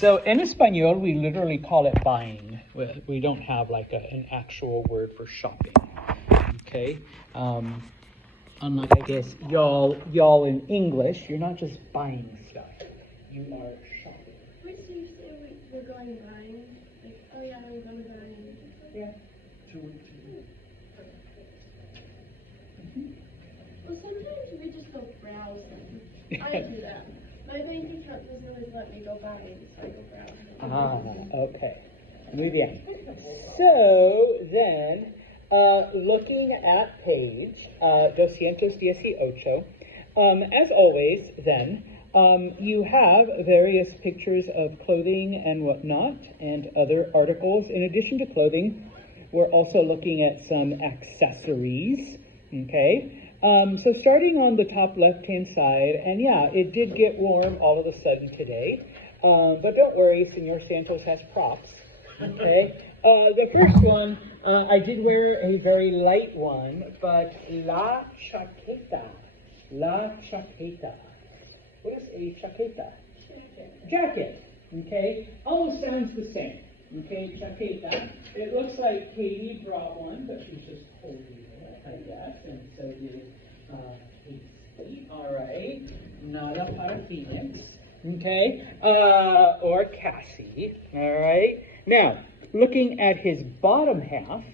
So in Espanol, we literally call it buying. We don't have like an actual word for shopping. Okay. Unlike, I guess, y'all in English, you're not just buying stuff. You are shopping. Which do you say we're going buying? Like, oh yeah, we're going buying. Yeah. Well, sometimes we just go browsing. I do that. My bank account doesn't always let me go buying, so I go browsing. Okay. Muy bien. So then, looking at page 218, as always, then, you have various pictures of clothing and whatnot and other articles. In addition to clothing, we're also looking at some accessories, okay? So starting on the top left-hand side, and yeah, it did get warm all of a sudden today, but don't worry, Senor Santos has props, okay? The first one, I did wear a very light one, but la chaqueta. What is a chaqueta? Jacket, okay? Almost sounds the same, okay? Chaqueta. It looks like Katie brought one, but she's just holding it, I guess, and so did Casey. All right. Nada para Phoenix, okay? Or Cassie, all right? Now, looking at his bottom half,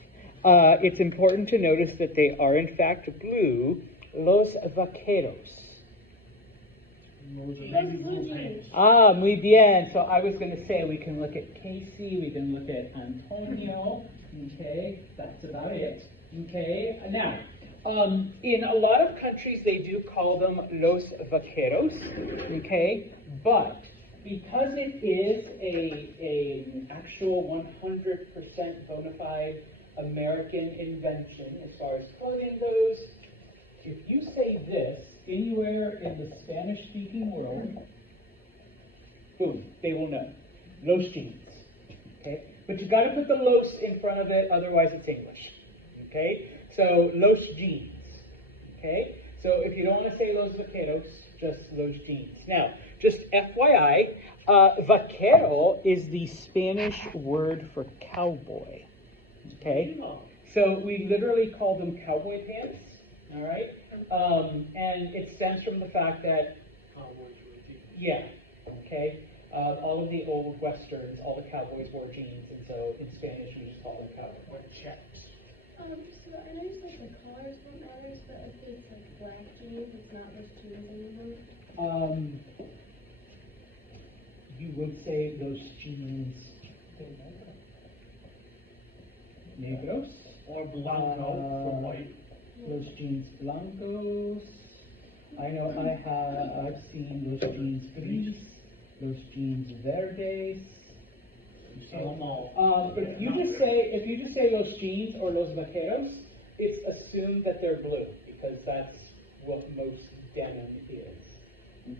it's important to notice that they are in fact blue, los vaqueros. Muy bien. So I was going to say we can look at Casey, we can look at Antonio, okay? That's about it, okay? Now, in a lot of countries they do call them los vaqueros, okay? But because it is an actual 100% bona fide American invention as far as clothing goes, if you say this anywhere in the Spanish-speaking world, boom, they will know. Los jeans, okay? But you got to put the los in front of it, otherwise it's English, okay? So los jeans, okay? So if you don't want to say los vaqueros, just los jeans. Now, just FYI, vaquero is the Spanish word for cowboy, okay? So we literally call them cowboy pants, all right? And it stems from the fact that, yeah, okay? All of the old westerns, all the cowboys wore jeans, and so in Spanish we just call them cowboy checks. So I know you said the color is what matters, but if it's like black jeans, it's not those jeans anymore. You would say those jeans negros or blanco from white. Los jeans blancos. I know I've seen los jeans gris, los jeans verdes. But if you just say los jeans or los vaqueros, it's assumed that they're blue because that's what most denim is.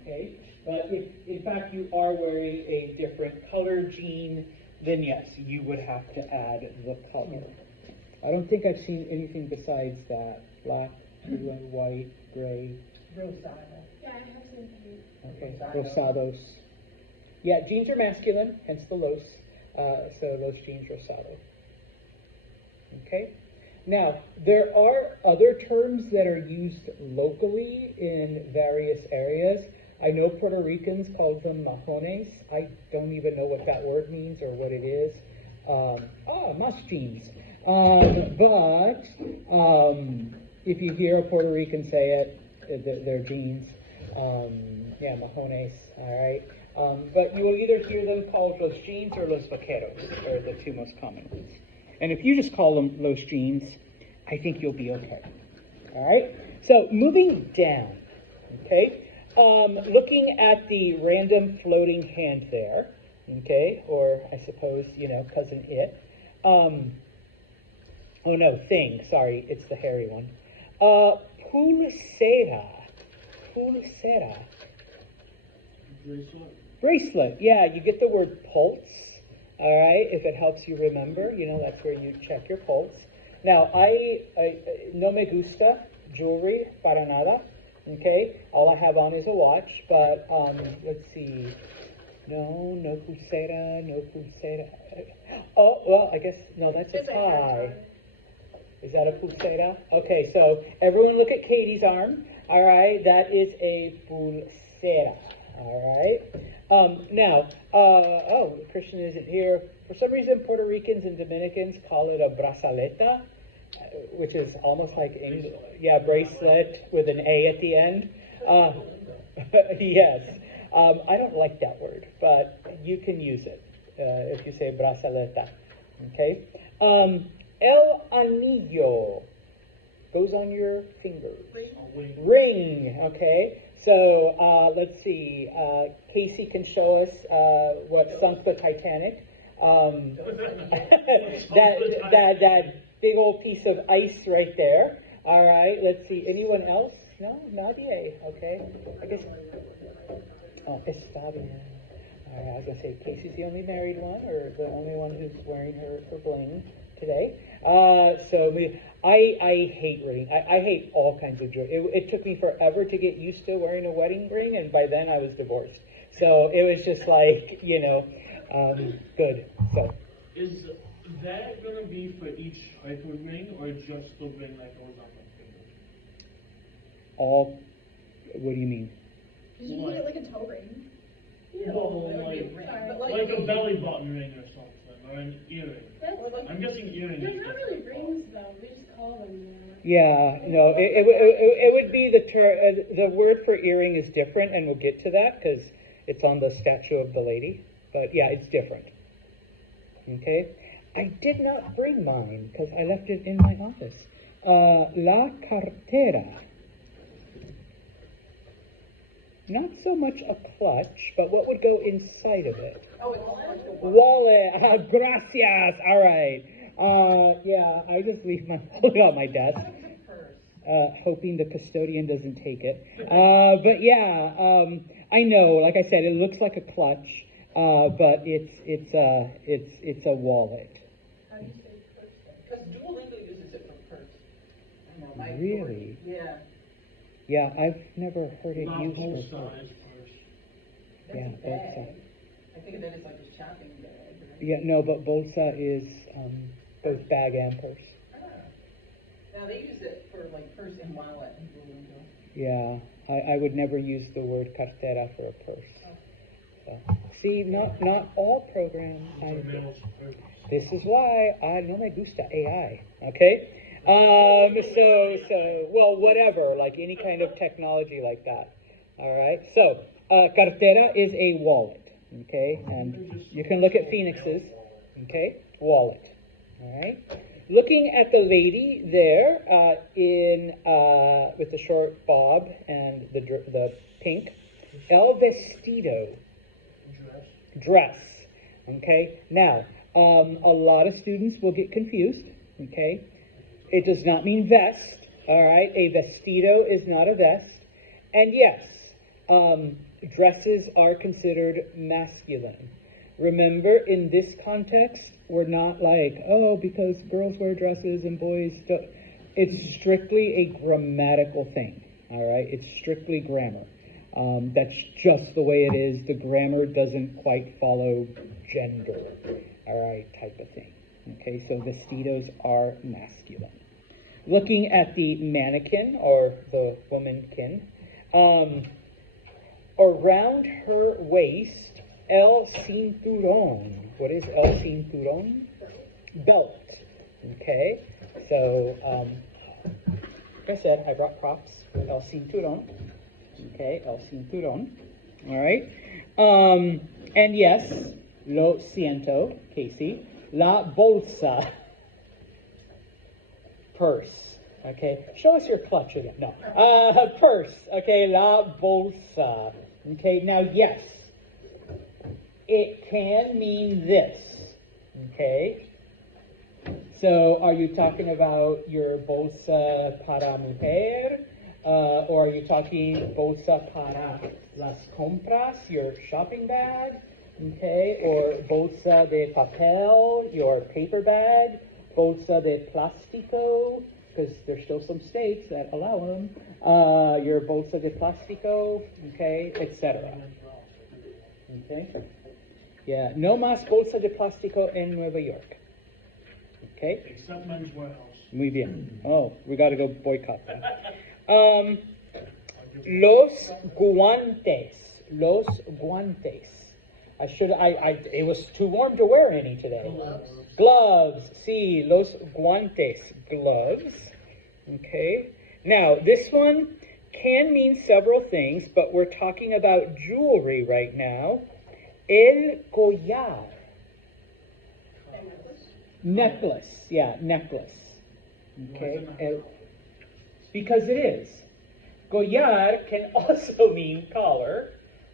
Okay? But if in fact you are wearing a different color jean, then yes, you would have to add the color. I don't think I've seen anything besides that. Black, blue and white, gray. Rosado. Yeah, I have seen jeans. Okay, rosados. Yeah, jeans are masculine, hence the los. So los jeans rosado. Okay? Now, there are other terms that are used locally in various areas. I know Puerto Ricans call them majones. I don't even know what that word means or what it is. Mas jeans. But if you hear a Puerto Rican say it, they're jeans. Yeah, majones, all right? But you will either hear them called los jeans or los vaqueros, are the two most common ones. And if you just call them los jeans, I think you'll be okay. All right? So moving down, okay? Looking at the random floating hand there, okay? Or I suppose, cousin it. Thing. Sorry, it's the hairy one. Pulsera. Bracelet. Yeah, you get the word pulse. All right, if it helps you remember, that's where you check your pulse. Now, I no me gusta jewelry para nada. Okay, all I have on is a watch. But let's see. No pulsera, no pulsera. Oh, well, I guess, no, that's a tie. Is that a pulsera? Okay, so everyone look at Katie's arm. All right, that is a pulsera. All right. Now, Christian isn't here. For some reason, Puerto Ricans and Dominicans call it a brazaleta, which is almost like English. Yeah, bracelet with an A at the end. Yes. I don't like that word, but you can use it if you say brazaleta. Okay. El anillo goes on your finger. Ring. Okay. So let's see. Casey can show us what sunk the Titanic. that big old piece of ice right there. All right. Let's see. Anyone else? No, Nadia. Okay. I guess. Oh, it's Fabian. All right, I was going to say, Casey's the only married one, or the only one who's wearing her bling today. I hate ring. I hate all kinds of jewelry. It took me forever to get used to wearing a wedding ring, and by then I was divorced. So it was just like, good. So. Is that going to be for each type of ring, or just the ring that goes on my finger? All, what do you mean? You can get like a toe ring. No, like a belly button ring or something, or an earring. I'm guessing earring. They're not really rings though. They just call them that. Yeah, no, it would be the word for earring is different, and we'll get to that because it's on the statue of the lady. But yeah, it's different. Okay, I did not bring mine because I left it in my office. La cartera. Not so much a clutch, but what would go inside of it? Oh, it's a Wallet. Gracias. All right. Yeah, I just leave my wallet on my desk, hoping the custodian doesn't take it. But yeah, I know. Like I said, it looks like a clutch, but it's a wallet. How do you say purse? Because Duolingo uses it for purse. I know, Really? Yeah. Yeah, I've never heard it Not used both before. sides first. That's Yeah, a both bag. sides. I think of that as like a shopping bag. Right? Yeah, no, but bolsa is both bag and purse. Ah. Now they use it for like purse and wallet in Duolingo. Yeah, I would never use the word cartera for a purse. So, see, not all programs. This is why no me gusta AI. Okay. Well, whatever, like any kind of technology like that. All right. So, cartera is a wallet. Okay, and you can look at Phoenix's. Okay, wallet. All right. Looking at the lady there with the short bob and the pink, el vestido, dress. Okay. Now, a lot of students will get confused. Okay. It does not mean vest. All right. A vestido is not a vest. And yes, dresses are considered masculine. Remember, in this context, we're not like, oh, because girls wear dresses and boys don't. It's strictly a grammatical thing, all right? It's strictly grammar. That's just the way it is. The grammar doesn't quite follow gender, all right, type of thing. Okay, so vestidos are masculine. Looking at the mannequin, or the womankin, around her waist, el cinturón. What is el cinturón? Belt. Okay, so like I said, I brought props for el cinturón. Okay, el cinturón. All right. And yes, lo siento, Casey. La bolsa. Purse. Okay. Show us your clutch again. No. Purse. Okay. La bolsa. Okay. Now, yes, it can mean this. Okay. So, are you talking about your bolsa para mujer? Or are you talking bolsa para las compras, your shopping bag? Okay. Or bolsa de papel, your paper bag? Bolsa de plástico, because there's still some states that allow them. Your bolsa de plástico, okay, etc. Okay. Yeah, no más bolsa de plástico en Nueva York. Okay? Except Men's Warehouse. Muy bien. Oh, we got to go boycott them. Los guantes. Los guantes. It was too warm to wear any today. Gloves. Sí, los guantes. Gloves. Okay. Now, this one can mean several things, but we're talking about jewelry right now. El collar. Necklace. Yeah, necklace. Okay. Because it is. Collar can also mean collar,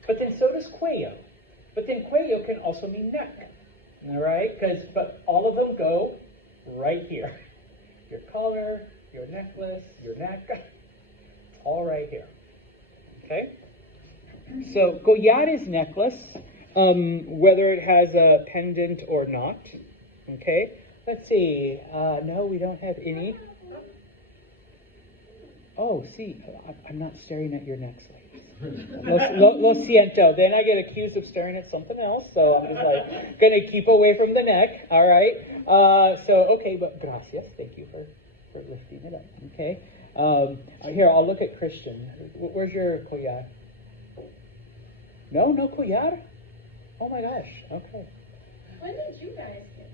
but then so does cuello. But then cuello can also mean neck. All right? But all of them go right here. Your collar, your necklace, your neck, it's all right here. Okay? So collar is necklace, whether it has a pendant or not. Okay? Let's see. No, we don't have any. Oh, see, I'm not staring at your necks, ladies. Lo siento. Then I get accused of staring at something else, so I'm just like gonna keep away from the neck. All right. Okay, but gracias. Thank you for lifting it up. Okay. Here, I'll look at Christian. Where's your collar? No collar. Oh my gosh. Okay. When did you guys get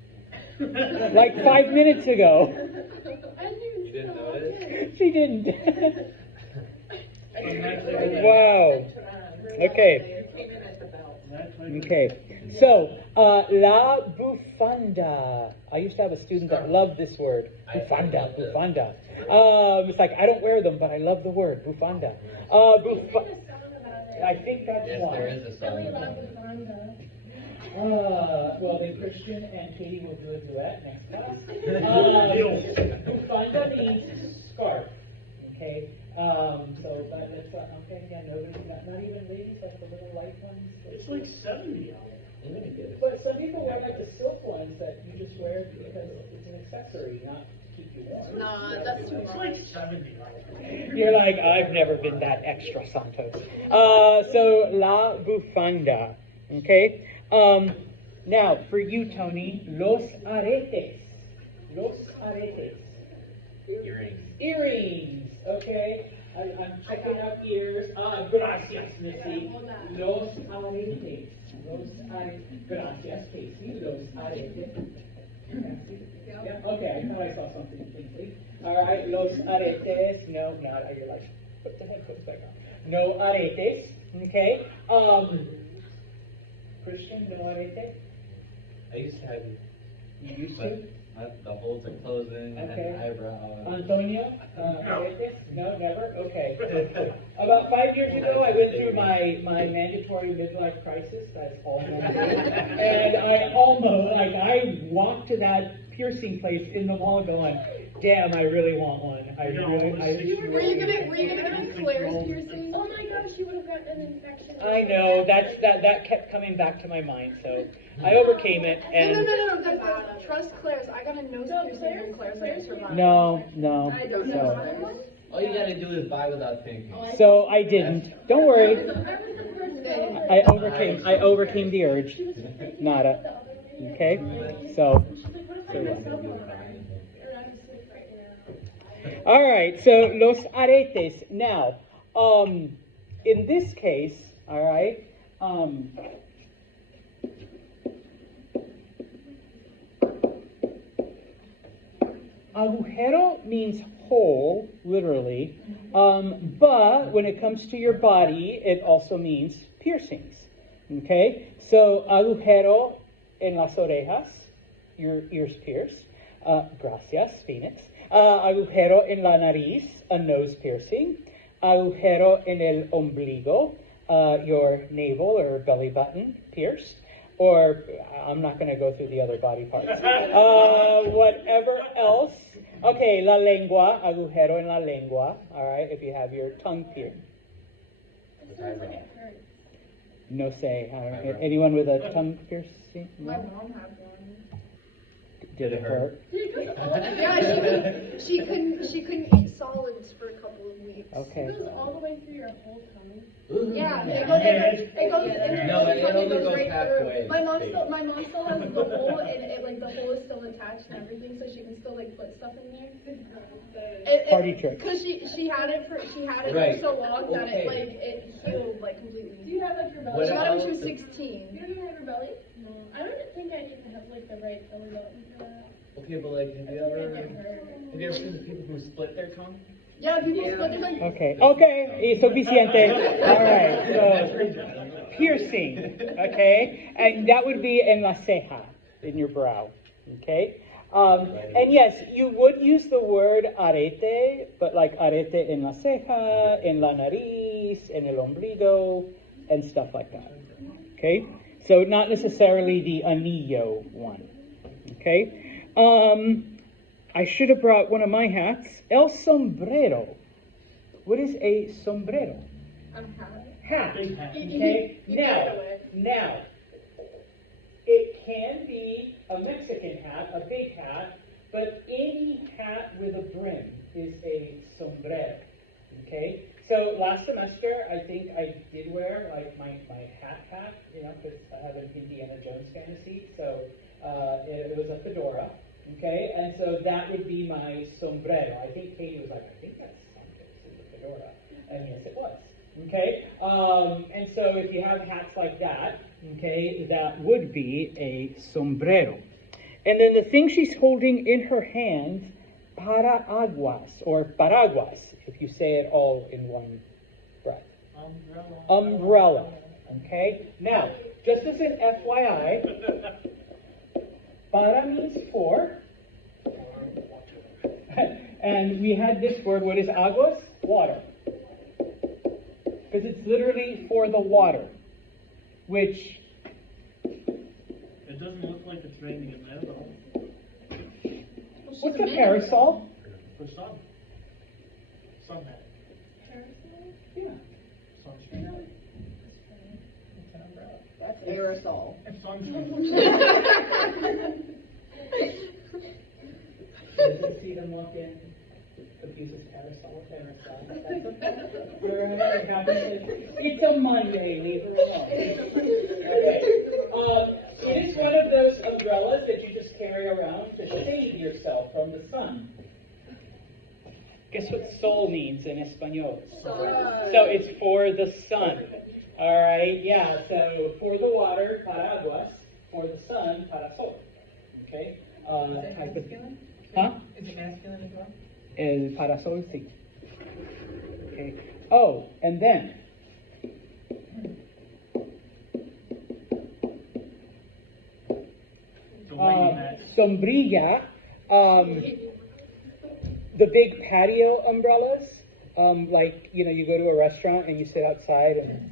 Like 5 minutes ago. I didn't You didn't notice? She didn't. Wow. Okay. Came in at the belt. Okay. So, la bufanda. I used to have a student that loved this word. Bufanda. It's like, I don't wear them, but I love the word. Bufanda. a song about it. I think that's Yes, one. there is a Billy song. Bobanda. Well, then Christian and Katie will do a duet next class. Bufanda means scarf. Okay. So that's okay. Yeah, nobody, not even ladies, like the little light ones. It's like 70 hours. But some people wear like the silk ones that you just wear because it's an accessory, not to keep you warm. No, that's too It's much. like 70 hours. You're like, I've never been that extra, Santos. So la bufanda. Okay. Now for you, Tony, los aretes. Los aretes. Earrings. Earrings. Okay. I'm checking out ears. Gracias, Missy. Los aretes. Los aretes. Gracias, Casey. Los aretes. Yeah, okay, I thought I saw something distinctly. All right, los aretes. No, not. You're like, put the headphones back on. No aretes. Okay. Christian, no arete. I used to have You used to. but the holes are closing Okay. and eyebrows. Antonio, aretes? No, never. Okay. About 5 years ago, I went through my mandatory midlife crisis. That's all men do. And I walked to that piercing place in the mall going, damn, I really want one. Were you gonna get Claire's piercing? Oh my gosh, you would have gotten an infection. I know, that kept coming back to my mind, so I overcame it, and No. Trust Claire's. I got a nose piercing and Claire's survived. no. I don't know. All you gotta do is buy without thinking. So I didn't. Don't worry. I overcame the urge. Nada. Okay? So all right, so los aretes. Now, in this case, all right, agujero means hole, literally, but when it comes to your body, it also means piercings. Okay, so agujero en las orejas, your ears pierced. Gracias, Phoenix. Agujero en la nariz, a nose piercing. Agujero en el ombligo, your navel or belly button pierced. Or, I'm not going to go through the other body parts. Whatever else. Okay, la lengua, agujero en la lengua. All right, if you have your tongue pierced. No say. I don't know. Anyone with a tongue piercing? My mom had one. Did it hurt? Yeah, she couldn't eat solids for a couple of weeks. Okay. It goes all the way through your whole tummy. Ooh. Yeah, Yeah. it goes No, it only goes right halfway. through. My mom still has the hole, and the hole is still attached and everything, so she can still put stuff in there. Party trick. Because she had it for Right. so long that Okay. it healed completely. Do you have your belly? What She got it when she was about- 16. You don't even have your belly? No, I don't think I need to have the right belly button for that. Okay, but like, have you ever seen the people who split their tongue? Yeah, people split their tongue. Okay, es suficiente. All right, so piercing, okay? And that would be en la ceja, in your brow, okay? And yes, you would use the word arete, but like arete en la ceja, en la nariz, en el ombligo, and stuff like that, okay? So not necessarily the anillo one, okay? I should have brought one of my hats. El sombrero. What is a sombrero? Hat. Big hat. Okay. You gave it Now, it can be a Mexican hat, a big hat, but any hat with a brim is a sombrero. Okay. So last semester, I think I did wear like my hat, because I have an Indiana Jones fantasy. So it was a fedora. Okay, and so that would be my sombrero. I think Katie was like, I think that's something in the fedora. And yes, it was. Okay, and so if you have hats like that, okay, that would be a sombrero. And then the thing she's holding in her hand, paraguas, or paraguas, if you say it all in one breath. Umbrella. Okay, now, just as an FYI, para means for, and we had this word, what is aguas? Water. Because it's literally for the water, which... It doesn't look like it's raining in there, though. What's a parasol? For sun. Sun hat. Yeah. Sunshine. That's aerosol. Sunshine. Doesn't see them walk in, confuses parasol with parasol. It happens. It's a Monday, leave her alone. Okay. It is one of those umbrellas that you just carry around to shade yourself from the sun. Guess what sol means in Espanol? So it's for the sun. All right, yeah, so for the water, paraguas, for the sun, parasol. Okay? Type of, huh? Is it masculine as well? El parasol, sí. Okay. Oh, and then, The wavy hat. sombrilla, the big patio umbrellas, like, you go to a restaurant and you sit outside and,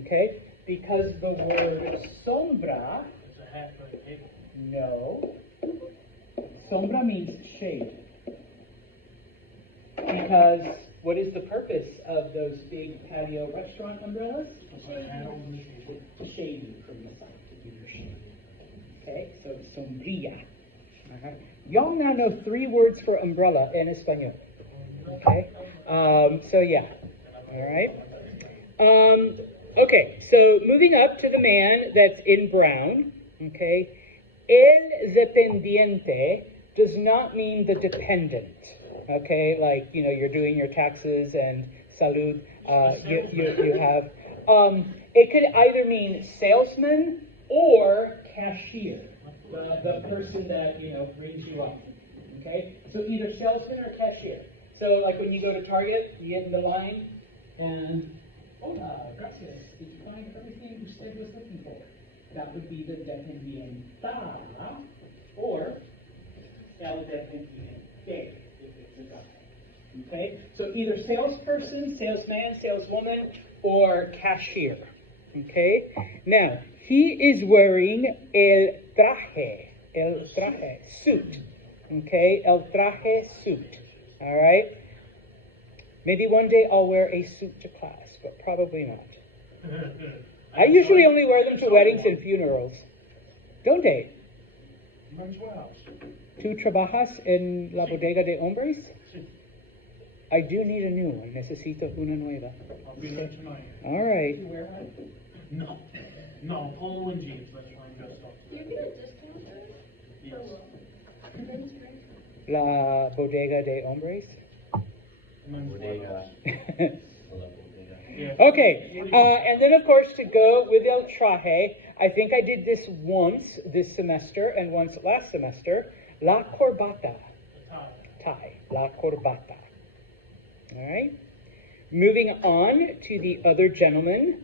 okay? Because the word sombra, It's a hat for the table. no, sombra means shade. Because what is the purpose of those big patio restaurant umbrellas? Put my hat over the table. To shade you from the sun, to give you shade. Okay, so sombrilla. Y'all now know 3 words for umbrella in Espanol. Okay, so yeah, all right. Okay, so moving up to the man that's in brown. Okay, el dependiente does not mean the dependent. Okay, like, you're doing your taxes and salud, you have, it could either mean salesman or cashier, the person that, brings you up. Okay, so either salesman or cashier. So like when you go to Target, you get in the line and, hola, gracias, did you find everything usted was looking for? That would be the dependienta, or el dependiente. Okay, so either salesperson, salesman, saleswoman, or cashier. Okay, now he is wearing el traje, suit. Okay, el traje suit. All right, maybe one day I'll wear a suit to class, but probably not. I usually only wear them to weddings and funerals. Don't they? Men's warehouse. ¿Tú trabajas en la bodega de hombres? Sí. I do need a new one. Necesito una nueva. I'll be there tonight. All right. You wear one? No. No, polo and jeans. That's what I'm dressed up. Do you get a discount there? Yes. Men's dress? La bodega de hombres. Men's warehouse. Yeah. Okay, and then of course to go with el traje, I think I did this once this semester and once last semester, la corbata, tie, la corbata. All right, moving on to the other gentleman.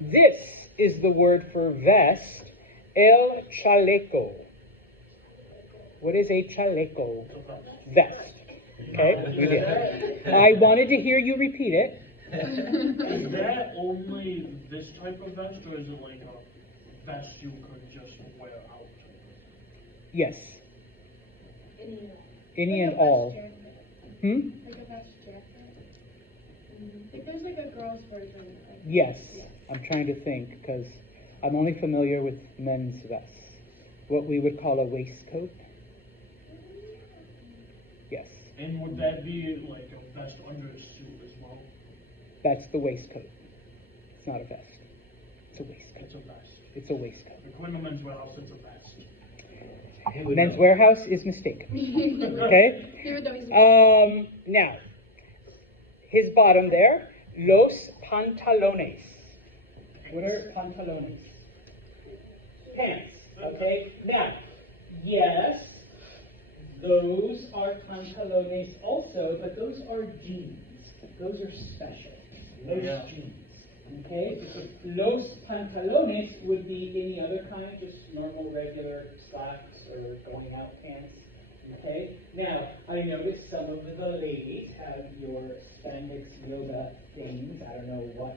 This is the word for vest, el chaleco. What is a chaleco? Vest. Okay, we did. I wanted to hear you repeat it. Is that only this type of vest, or is it like a vest you could just wear out? Yes, any Like and a all. vest jacket. Hmm? Like a vest jacket. Like there's like a girl's version. Like Yes, I'm trying to think because I'm only familiar with men's vests. What we would call a waistcoat. Yes, And would that be like a vest under a suit as well? that's the waistcoat. It's not a vest. It's a waistcoat. It's a vest. It's a waistcoat. If we're in the men's warehouse, it's a vest. Men's Warehouse is mistaken. Okay? They would always Now, his bottom there, los pantalones. What are pantalones? Pants. Okay? Now, yes, those are pantalones also, but those are jeans. Those are special. Those Yeah. jeans. Okay? Los pantalones would be any other kind, just normal, regular slacks or going out pants. Okay? Now, I noticed some of the ladies have your spandex yoga things. I don't know what.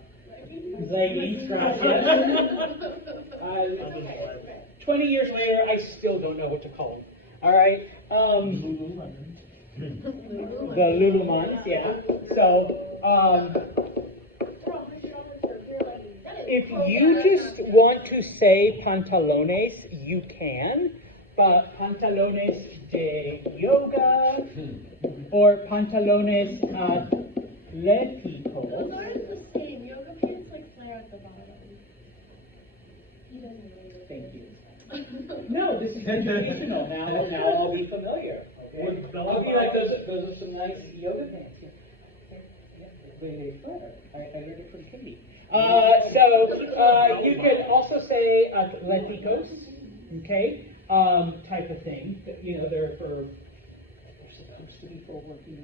Leggings, gracias. 20 years later, I still don't know what to call them. All right? The Lululemons, yeah. So, if you just want to say pantalones, you can, but pantalones de yoga or pantalones atléticos. They're the same. Yoga pants like flare at the bottom. He doesn't really. Thank you. No, this is educational. Now I'll be familiar. Okay? I'll be like, those are some nice yoga pants. They flare. I heard it from Katie. You could also say atléticos, okay, type of thing. You know, they're supposed to be for working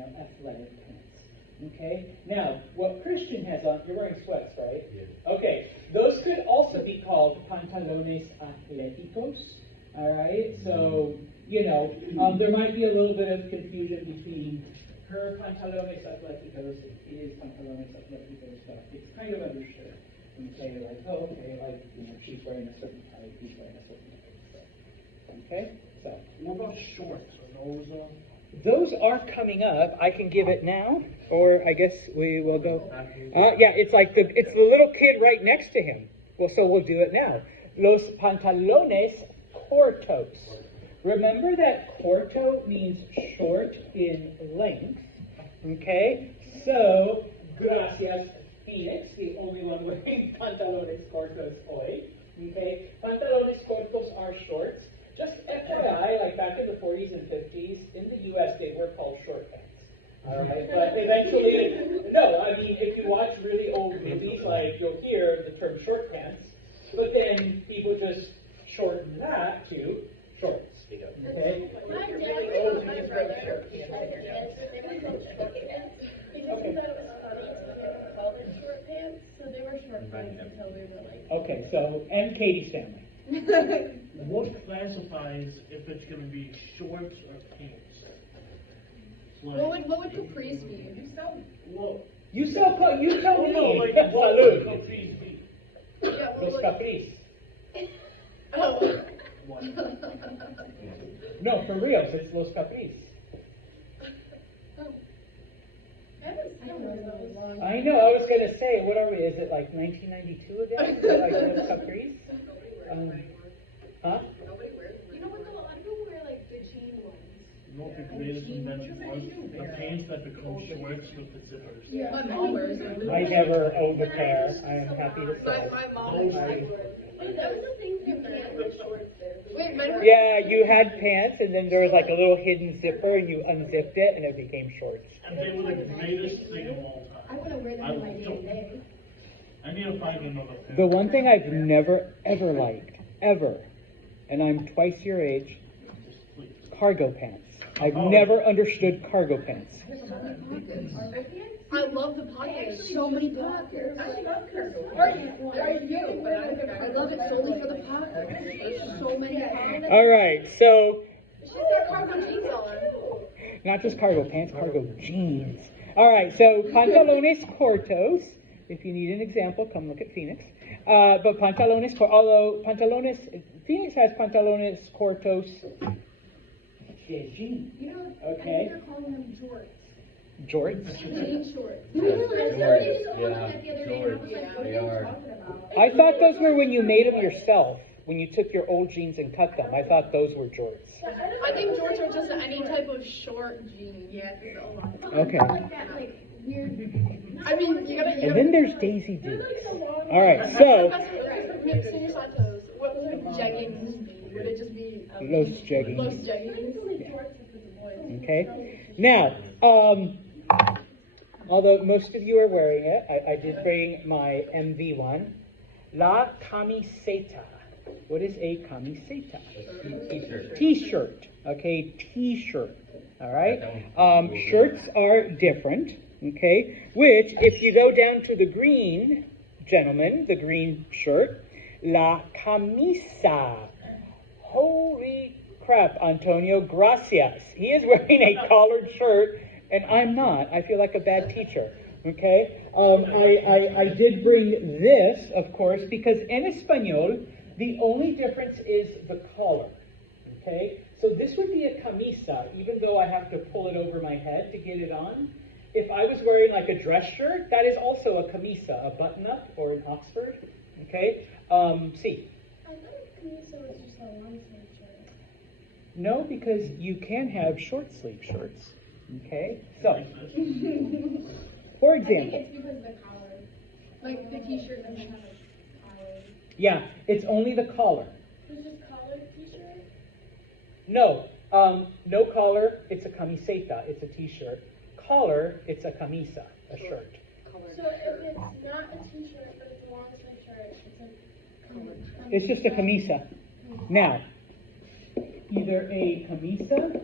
out, athletic pants. Okay. Now, what Christian has on, you're wearing sweats, right? Yes. Okay. Those could also be called pantalones atléticos. All right. So there might be a little bit of confusion between her pantalones atléticos and his pantalones atléticos, but it's kind of understood. And say like, oh, okay, like she's wearing a certain type, he's wearing a certain type. Okay, so What about shorts? Are those those are coming up. I can give it now, or I guess we will go. Yeah, it's like it's the little kid right next to him. Well, so we'll do it now. Los pantalones cortos. Remember that corto means short in length. Okay? So, gracias, Phoenix, the only one wearing pantalones cortos hoy. Okay? Pantalones cortos are shorts. Just FYI, like back in the 40s and 50s, in the U.S., they were called short pants. All right? But eventually, no, I mean, if you watch really old movies, like you'll hear the term short pants, but then people just shorten that to shorts. Okay? My dad and my brother had pants, they were called short pants, because he thought it was funny to call them short pants, so they were short pants until we were like. Okay, so, and Katie's family. what classifies if it's going to be shorts or pants? Like, What would capris be? well, You tell me. no, like what Salud. would capris be? Yeah, Los capris. Oh. No, for real, it's Los capris. I don't know. I know, I was going to say, what are we, is it like 1992 again? Is it like Los capris? Huh? Nobody wears not the greatest invention was the pants that become shorts with the zippers. Yeah, my mom wears them. I never owned a pair, I am happy to My say. mom actually wears them. Wait, that was the thing you can't wear shorts there. Wait, mine were. Yeah, you had pants, and then there was like a little hidden zipper, and you unzipped it, and it became shorts. And they were the greatest thing of all I time. want to wear them in my day-to-day. I need to find another pair. The one thing I've never, ever liked, ever, and I'm twice your age, Please. cargo pants. I've never understood cargo pants. I love the pockets. So many pockets. I love cargo. I love it solely for the pockets. There's so many pockets. All right, so She's got cargo jeans on. not just cargo pants, cargo jeans. All right, so pantalones cortos. If you need an example, come look at Phoenix. But pantalones, although pantalones, Phoenix has pantalones cortos de jeans. You know, Okay. I think they're calling them jorts. Jorts. Jean shorts. They are. I thought those were when you made them yourself. When you took your old jeans and cut them. I thought those were jorts. I think jorts are just any type of short jean. Yeah, it's a lot. Okay. Like that, like weird. I mean, you gotta. And then there's Daisy Dukes. All right, so Senior Santos. What would jeggings be? Would it just be Los jeggings. Los jeggings? Okay. Now, although most of you are wearing it, I did bring my MV one. La camiseta. What is a camiseta? T-shirt. T-shirt. Okay, T-shirt. All right. Shirts are different. Okay. Which, if you go down to the green gentleman, the green shirt, la camisa. Holy crap, Antonio, gracias. He is wearing a collared shirt, and I'm not. I feel like a bad teacher. Okay? I did bring this, of course, because in Espanol, the only difference is the collar. Okay? So this would be a camisa, even though I have to pull it over my head to get it on. If I was wearing like a dress shirt, that is also a camisa, a button-up or an Oxford. Okay? See. I thought camisa was just a long sleeve shirt. No, because you can have short sleeve shirts. Okay? So, for I think example, it's because of the collar. Like the t-shirt doesn't have a collar. yeah, it's only the collar. It's just collared t-shirt? No, no collar, it's a camiseta, it's a t-shirt. Collar, it's a camisa, a shirt. So if it's not a t-shirt, but it's a long sleeve shirt, it's a It's just a camisa. Now, either a camisa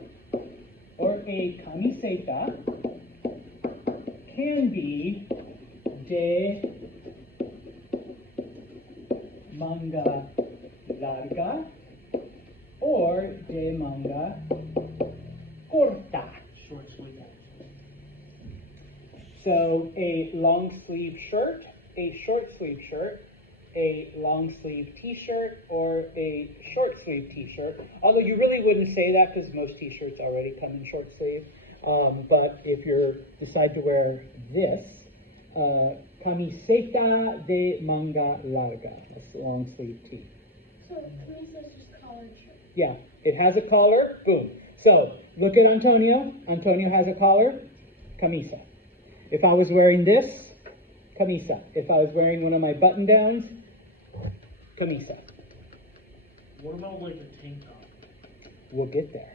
or a camiseta can be de manga larga or de manga corta. Short sleeve. So a long sleeve shirt, a short sleeve shirt, a long sleeve t-shirt, or a short sleeve t-shirt. Although you really wouldn't say that because most t-shirts already come in short sleeve. But if you decide to wear this, camiseta de manga larga, that's long sleeve tee. So camisa's just collared shirt. Yeah, it has a collar, boom. So, look at Antonio. Antonio has a collar, camisa. If I was wearing this, camisa. If I was wearing one of my button-downs, camisa. What about like a tank top? We'll get there.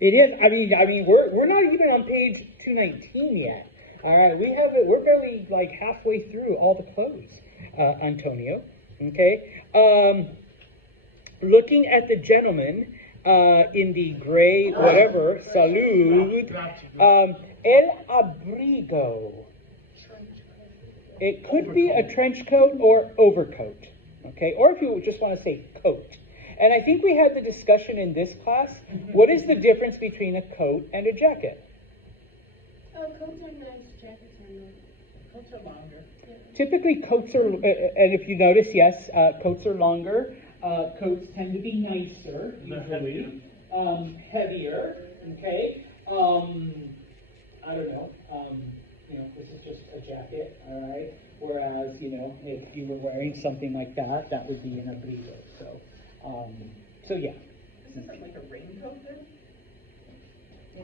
It is, I mean, we're not even on page 219 yet. All right, we're barely like halfway through all the clothes, Antonio. Okay. Looking at the gentleman in the gray whatever, salud, el abrigo. It could be a trench coat or overcoat, okay? Or if you just want to say coat. And I think we had the discussion in this class. What is the difference between a coat and a jacket? Oh, coats are nice, jackets are not. Coats are longer. Typically, coats are, and if you notice, yes, coats are longer. Coats tend to be nicer, usually. Heavier, okay? I don't know. This is just a jacket, all right? Whereas, if you were wearing something like that, that would be an abrigo. So yeah. Is this like a raincoat then?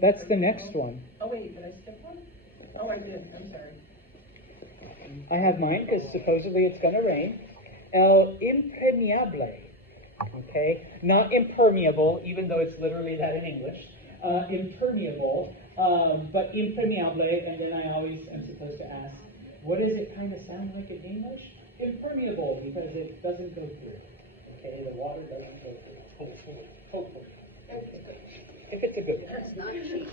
That's the next one. Oh, wait, did I skip one? Oh, I did, I'm sorry. I have mine because supposedly it's going to rain. El impermeable. Okay, not impermeable, even though it's literally that in English. Impermeable, but impermeable, and then I always am supposed to ask, what does it kind of sound like in English? Impermeable, because it doesn't go through. Okay, the water doesn't go through. Hopefully. Okay. If it's a good one. That's not cheap.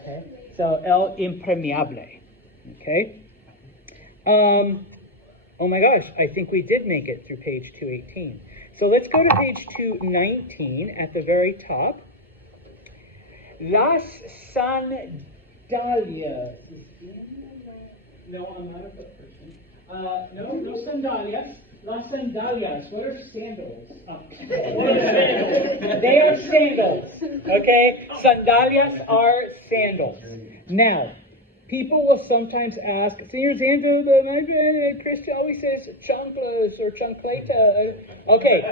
Okay, so el impermeable. Okay. Oh my gosh, I think we did make it through page 218. So let's go to page 219 at the very top. Las sandalias. No, I'm not a foot person. No sandalias. Las sandalias. What are sandals? They are sandals. Okay? Sandalias are sandals. Now, people will sometimes ask, Senior Xander, my Christian always says chanclas or chancleta. Okay,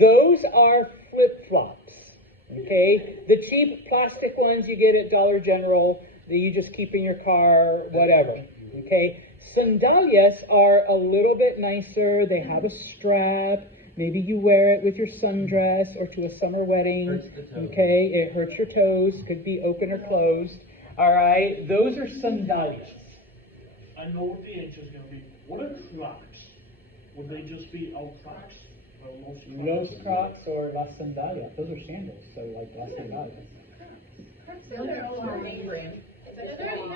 those are flip-flops. Okay? The cheap plastic ones you get at Dollar General that you just keep in your car, whatever. Okay? Sandalias are a little bit nicer. They have a strap. Maybe you wear it with your sundress or to a summer wedding. Okay? It hurts your toes. Could be open or closed. All right? Those are sandalias. I know what the answer is going to be. What are Crocs? Would they just be El Crocs? Or Los Crocs or Las Sandalias. Those are sandals. So like Las Sandalias. They're their own name brand. They're their own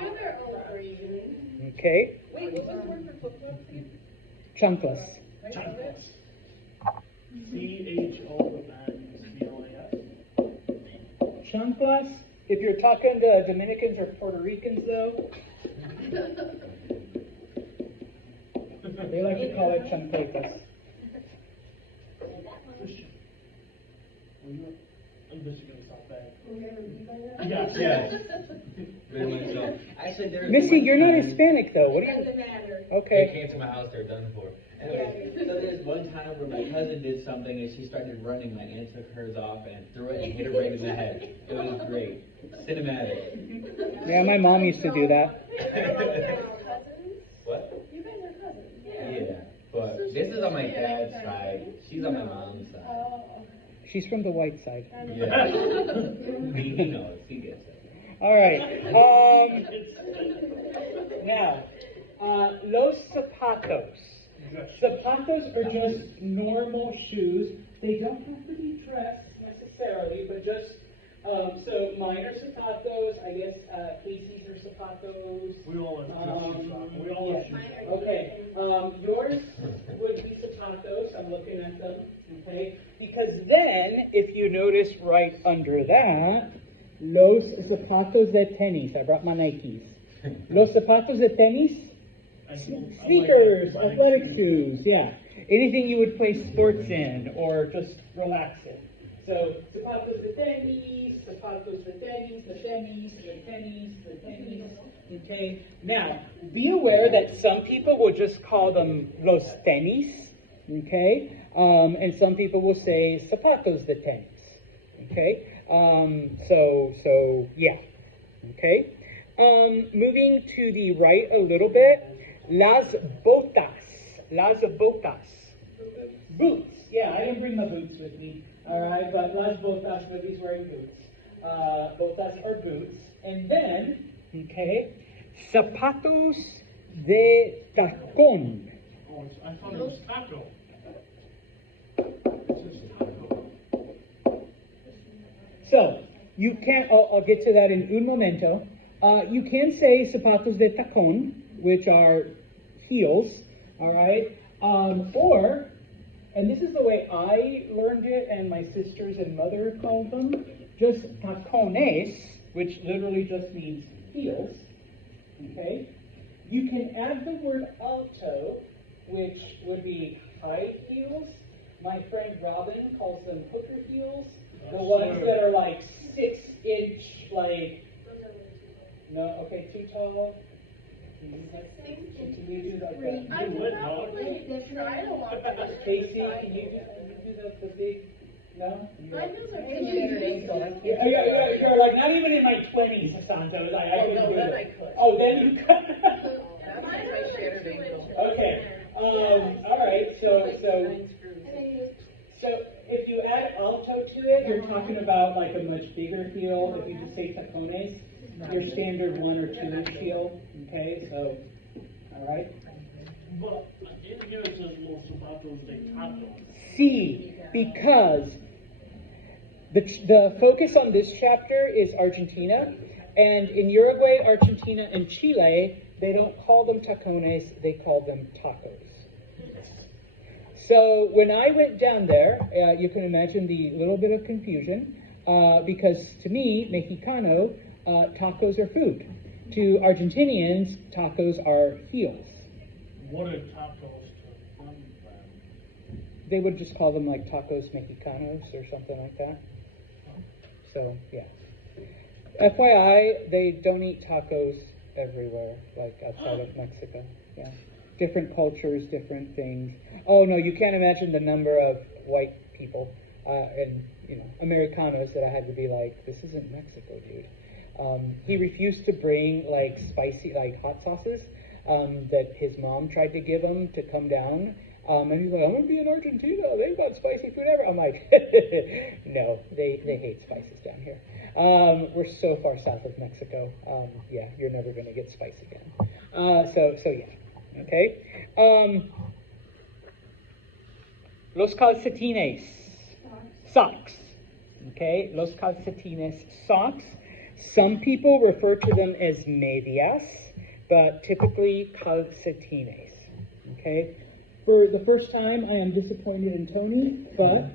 brand. Okay? Wait, what was the word for flip-flops again? Chanclas. Chanclas. CHONCLAS. Chanclas. If you're talking to Dominicans or Puerto Ricans, though, they like to call it chancletas. I'm just going to stop that. Yes. Very much so. Actually, there's Missy, one you're not time- Hispanic, though. What do you? Doesn't matter. They Okay. came to my house, they're done for. Anyway, so there's one time where my cousin did something and she started running. My aunt took hers off and threw it and hit her right in the head. It was great. Cinematic. Yeah, my mom used to do that. Cousins? What? You guys are cousins. Yeah. But this is on my dad's side. She's on my mom's side. Oh, She's from the white side. Yeah. He knows. He gets it. All right. Now, los zapatos. Zapatos are just normal shoes. They don't have to be dressed necessarily, but just, so mine are zapatos. I guess Casey's are zapatos. We all have shoes. We all have shoes. Okay. Yours would be zapatos. I'm looking at them. Okay. Because then, if you notice right under that, los zapatos de tenis. I brought my Nikes. Los zapatos de tenis. Sneakers, athletic shoes, yeah. Anything you would play sports in or just relax in. So, zapatos de tenis, zapatos de tenis, the tenis, the tenis, the tenis. Okay. Now, be aware that some people will just call them los tenis. Okay. And some people will say zapatos de tenis. Okay. So yeah. Okay. Moving to the right a little bit. Las botas. Las botas. Boots. Yeah, I didn't bring my boots with me. All right, but las botas, but he's wearing boots. Botas are boots. And then, okay, zapatos de tacón. Oh, I thought it was taco. So, you can, I'll get to that in un momento. You can say zapatos de tacón, which are heels, all right? Or, and this is the way I learned it, and my sisters and mother called them, just tacones, which literally just means heels, okay? You can add the word alto, which would be high heels. My friend Robin calls them hooker heels, the ones that are like 6-inch, like, no, okay, too tall. Can you do like that? I would not like this. I don't want that. Casey, can you do the big? No? My heels are You're Like, not even in my 20s, Santos, I Oh, couldn't no, do then it. I could. Oh, then you could. That's my shattered ankle. Okay. All right. So if you add alto to it, you're talking about like a much bigger heel. If you just say tacones, your standard 1 or 2 inch heel. Okay. So, all right. But in here it says Los Zapatos de Taco. See, because the focus on this chapter is Argentina, and in Uruguay, Argentina, and Chile, they don't call them tacones, they call them tacos. So when I went down there, you can imagine the little bit of confusion, because to me, Mexicano, tacos are food. To Argentinians, tacos are heels. What are tacos to them? They would just call them like tacos mexicanos or something like that. So, yeah. FYI, they don't eat tacos everywhere, like outside of Mexico. Yeah. Different cultures, different things. Oh, no, you can't imagine the number of white people and, Americanos that I had to be like, this isn't Mexico, dude. He refused to bring, like, spicy, like, hot sauces that his mom tried to give him to come down. And he's like, I'm going to be in Argentina. They've got spicy food ever. I'm like, no, they hate spices down here. We're so far south of Mexico. Yeah, you're never going to get spice again. So yeah. Okay. Los calcetines. Socks. Okay. Los calcetines. Socks. Some people refer to them as medias, but typically calcetines. Okay. For the first time, I am disappointed in Tony, but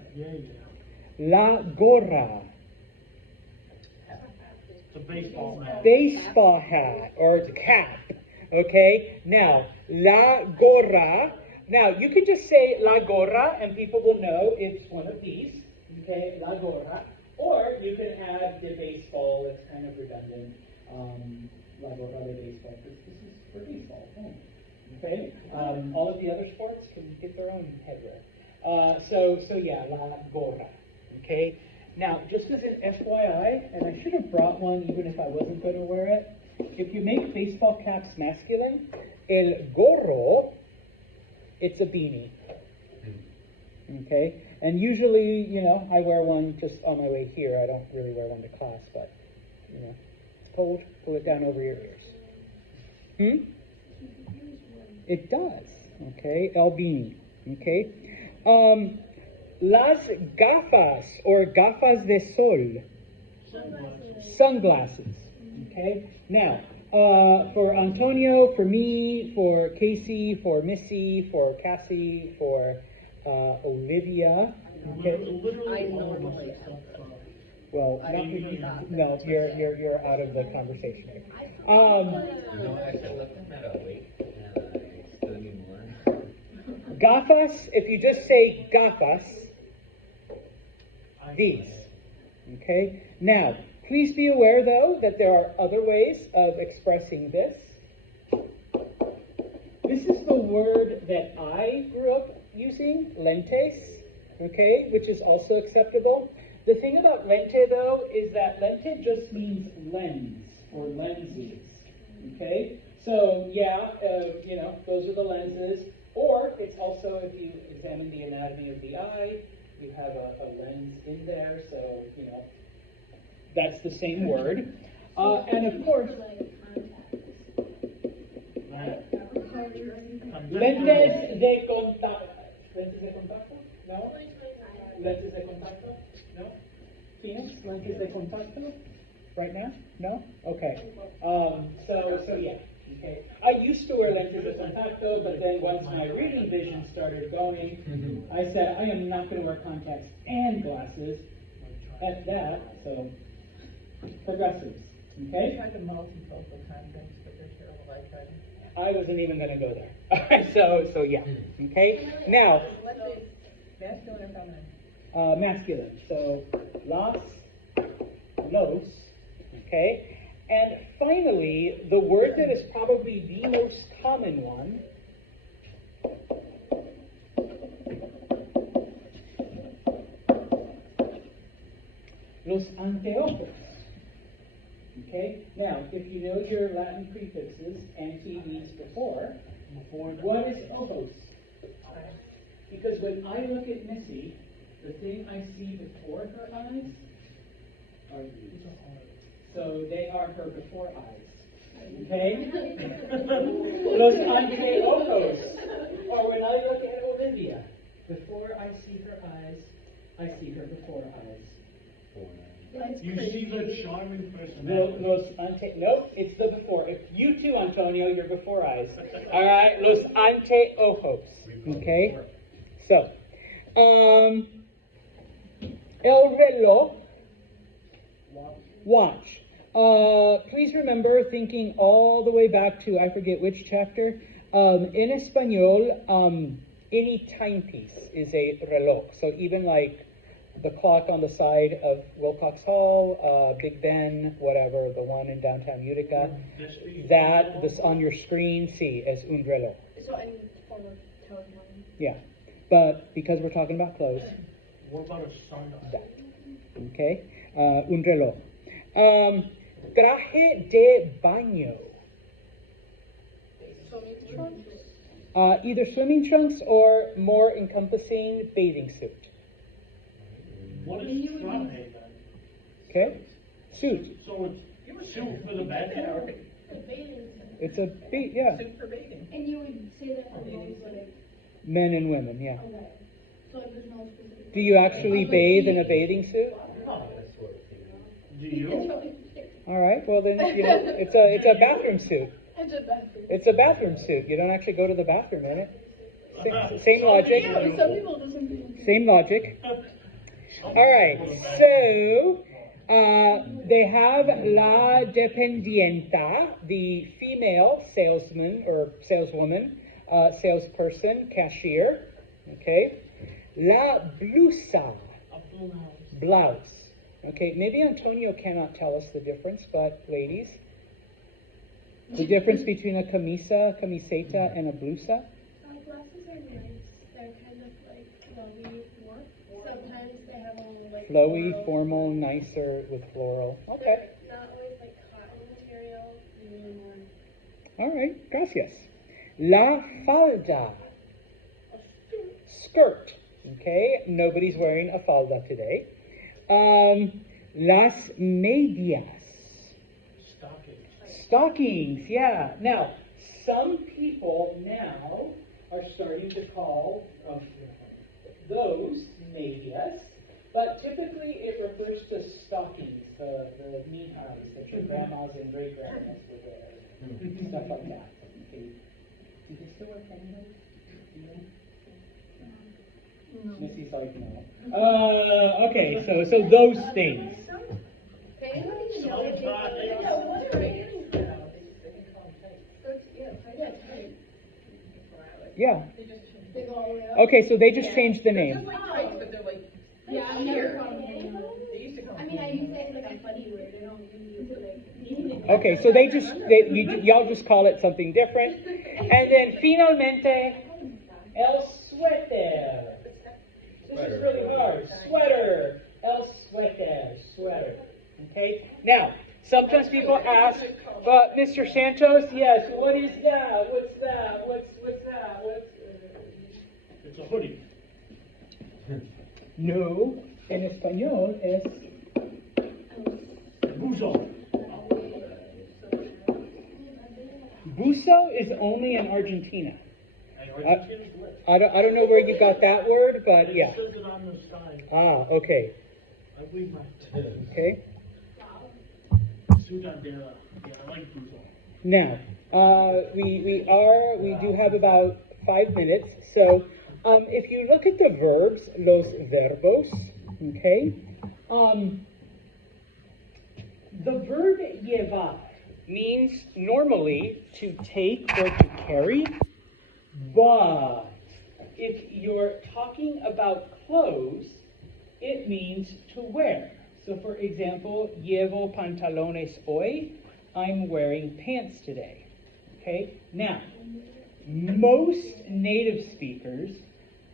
la gorra. It's a baseball hat. Baseball hat, or it's a cap. Okay? Now, la gorra. Now, you could just say la gorra, and people will know it's one of these. Okay? La gorra. Or you can add the baseball. It's kind of redundant. La gorra de baseball. This is for baseball. Oh. Okay, all of the other sports can get their own headwear. So yeah, la gorra. Okay, now just as an FYI, and I should have brought one even if I wasn't going to wear it. If you make baseball caps masculine, el gorro, it's a beanie. Okay, and usually, I wear one just on my way here. I don't really wear one to class, but it's cold. Pull it down over your ears. It does, okay, el beanie, okay. Las gafas, or gafas de sol, sunglasses, okay. Now, for Antonio, for me, for Casey, for Missy, for Cassie, for Olivia, okay. I normally Well, no, you're out of the conversation here. No, actually, left that out. Wait. Still need more. Gafas, if you just say gafas, these. Okay? Now, please be aware, though, that there are other ways of expressing this. This is the word that I grew up using, lentes, okay, which is also acceptable. The thing about lente, though, is that lente just means lens or lenses, okay? So, yeah, those are the lenses. Or it's also, if you examine the anatomy of the eye, you have a lens in there, so, that's the same word. And of course, lentes de contacto. ¿Lentes de contacto? No? ¿Lentes de contacto? No? Phoenix, lentes de contacto? Right now? No? Okay. So yeah. Okay. I used to wear lentes de contacto, but then once my reading vision started going, I said, I am not going to wear contacts and glasses. F that. So, progressives. Okay? tried to multifocal contacts, but they're terrible eyesight. I wasn't even going to go there. So yeah. Okay? Now, Masculine or feminine? Masculine. So, los, okay? And finally, the word that is probably the most common one, los anteojos. Okay? Now, if you know your Latin prefixes, ante means before. What is ojos? Because when I look at Missy, the thing I see before her eyes are these. So they are her before eyes. Okay? Los anteojos. Or when I look at Olivia, before I see her eyes, I see her before eyes. You see the charming personality. Nope, it's the before. If you too, Antonio, you're before eyes. All right, los anteojos. Okay? So, el reloj, watch. Please remember thinking all the way back to, I forget which chapter. In Espanol, any timepiece is a reloj. So even like the clock on the side of Wilcox Hall, Big Ben, whatever, the one in downtown Utica, that this on your screen, see as un reloj. So any form of telephone. Yeah, but because we're talking about clothes, What about a sundial? that. Okay, un reloj. Traje de baño. Swimming trunks. Either swimming trunks or more encompassing bathing suit. What is traje then? Okay, suit. So it's suit for the bathroom? The bathing suit. It's a yeah, Suit for bathing. And you would say that for both, like, men and women. Yeah. okay. So like there's no specific. Do you actually bathe in a bathing suit? Do you? All right. Well, then it's a bathroom suit. It's a bathroom. It's a bathroom suit. You don't actually go to the bathroom in it. Same logic. Yeah, but some people doesn't. Same logic. All right. So they have la dependienta, the female salesman or saleswoman, salesperson, cashier. Okay. La blusa, blouse. Okay. Maybe Antonio cannot tell us the difference, but ladies, the difference between a camisa, camiseta, and a blusa. Glasses are nice. They're kind of like flowy work. Sometimes they have a little like Flowy, floral. formal, nicer with floral. Okay. They're not always like cotton material. Usually more. All right. Gracias. La falda. Skirt. Okay. Nobody's wearing a falda today. Las medias. Stockings. Yeah. Now, some people now are starting to call those medias, but typically it refers to stockings, the knee highs that your grandmas and great grandmas would wear, stuff like that. Okay. Do they still wear pantyhose? No. Missy's like no. Okay, so those things. Yeah. They go all the way up. Okay, so they just changed the name. But they're like, Yeah, I've never called them. they used to come. I mean, I use it like a funny word. I don't use it like. Okay, so y'all just call it something different. And then finalmente, el suéter. This is really hard. Sweater. El suéter. Sweater. Okay? Now, sometimes people ask, but Mr. Santos, yes, what is that? What's that? What's that? It's a hoodie. No, en español es Buzo. buzo is only in Argentina. And Argentina's lit. I don't know where you got that word, but It yeah. says it on the side. Ah, okay. I believe that. Okay. Sudadera. Yeah, I like Buzo. Now, we do have about 5 minutes. So, if you look at the verbs, los verbos, okay, the verb llevar means normally to take or to carry, but if you're talking about clothes, it means to wear. So, for example, llevo pantalones hoy. I'm wearing pants today. Okay? Now, most native speakers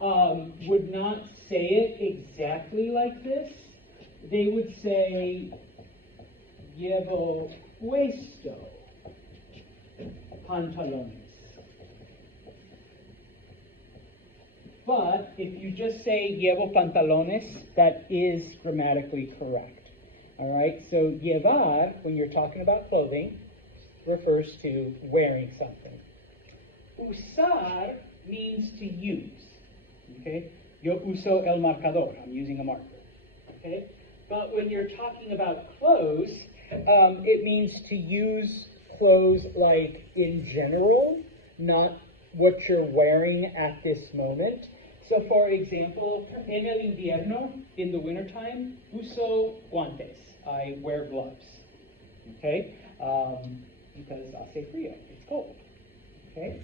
would not say it exactly like this. They would say, Llevo puesto pantalones. But if you just say llevo pantalones, that is grammatically correct. All right, so llevar, when you're talking about clothing, refers to wearing something. Usar means to use. Okay, yo uso el marcador. I'm using a marker. Okay, but when you're talking about clothes, it means to use clothes like in general, not what you're wearing at this moment. So, for example, en el invierno, in the wintertime, uso guantes. I wear gloves. Okay, because hace frío. It's cold. Okay.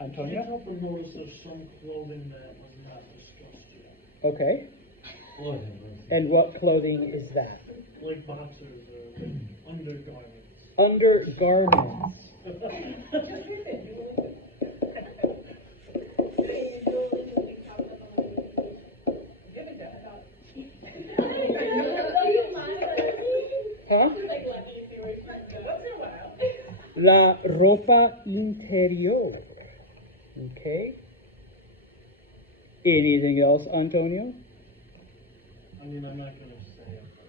I Antonio? can't help but notice there's some clothing that was not discussed yet. Okay. And what clothing is that? Like boxers or like undergarments. Undergarments. Huh? La ropa interior. Okay. Anything else, Antonio? I mean, I'm not going to say it, but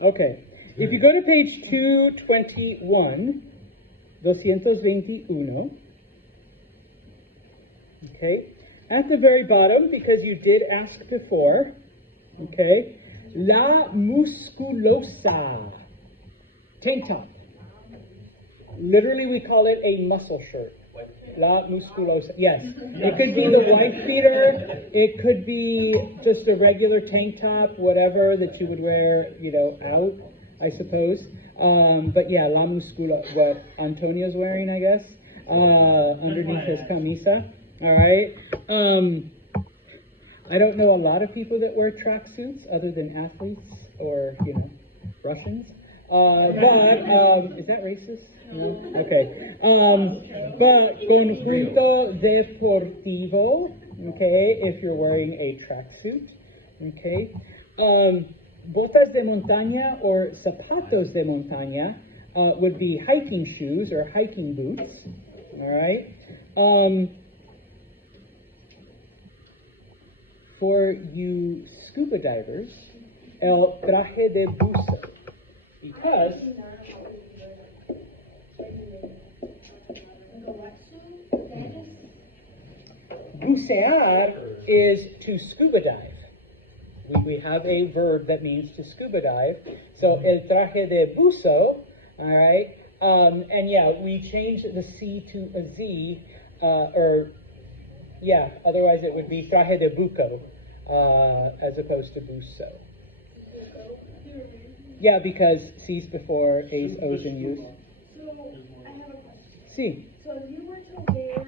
yeah. Okay. If you go to page 221, 221, okay, at the very bottom, because you did ask before, okay, la musculosa, tank top. Literally, we call it a muscle shirt. La musculosa. Yes. It could be the wife beater. It could be just a regular tank top, whatever that you would wear, out, I suppose. But yeah, la musculosa, what Antonio's wearing, I guess, underneath his camisa. All right. I don't know a lot of people that wear tracksuits other than athletes or, Russians. But is that racist? No? Okay. But conjunto deportivo, okay, if you're wearing a tracksuit, okay. Botas de montaña or zapatos de montaña would be hiking shoes or hiking boots, all right. For you scuba divers, el traje de buzo, because bucear is to scuba dive. We have a verb that means to scuba dive. So el traje de buzo, all right. And yeah, we changed the C to a Z, otherwise it would be traje de buco, as opposed to buzo. Yeah, because C's before A's, O's, and U's. So, I have a question. C. So if you were to wear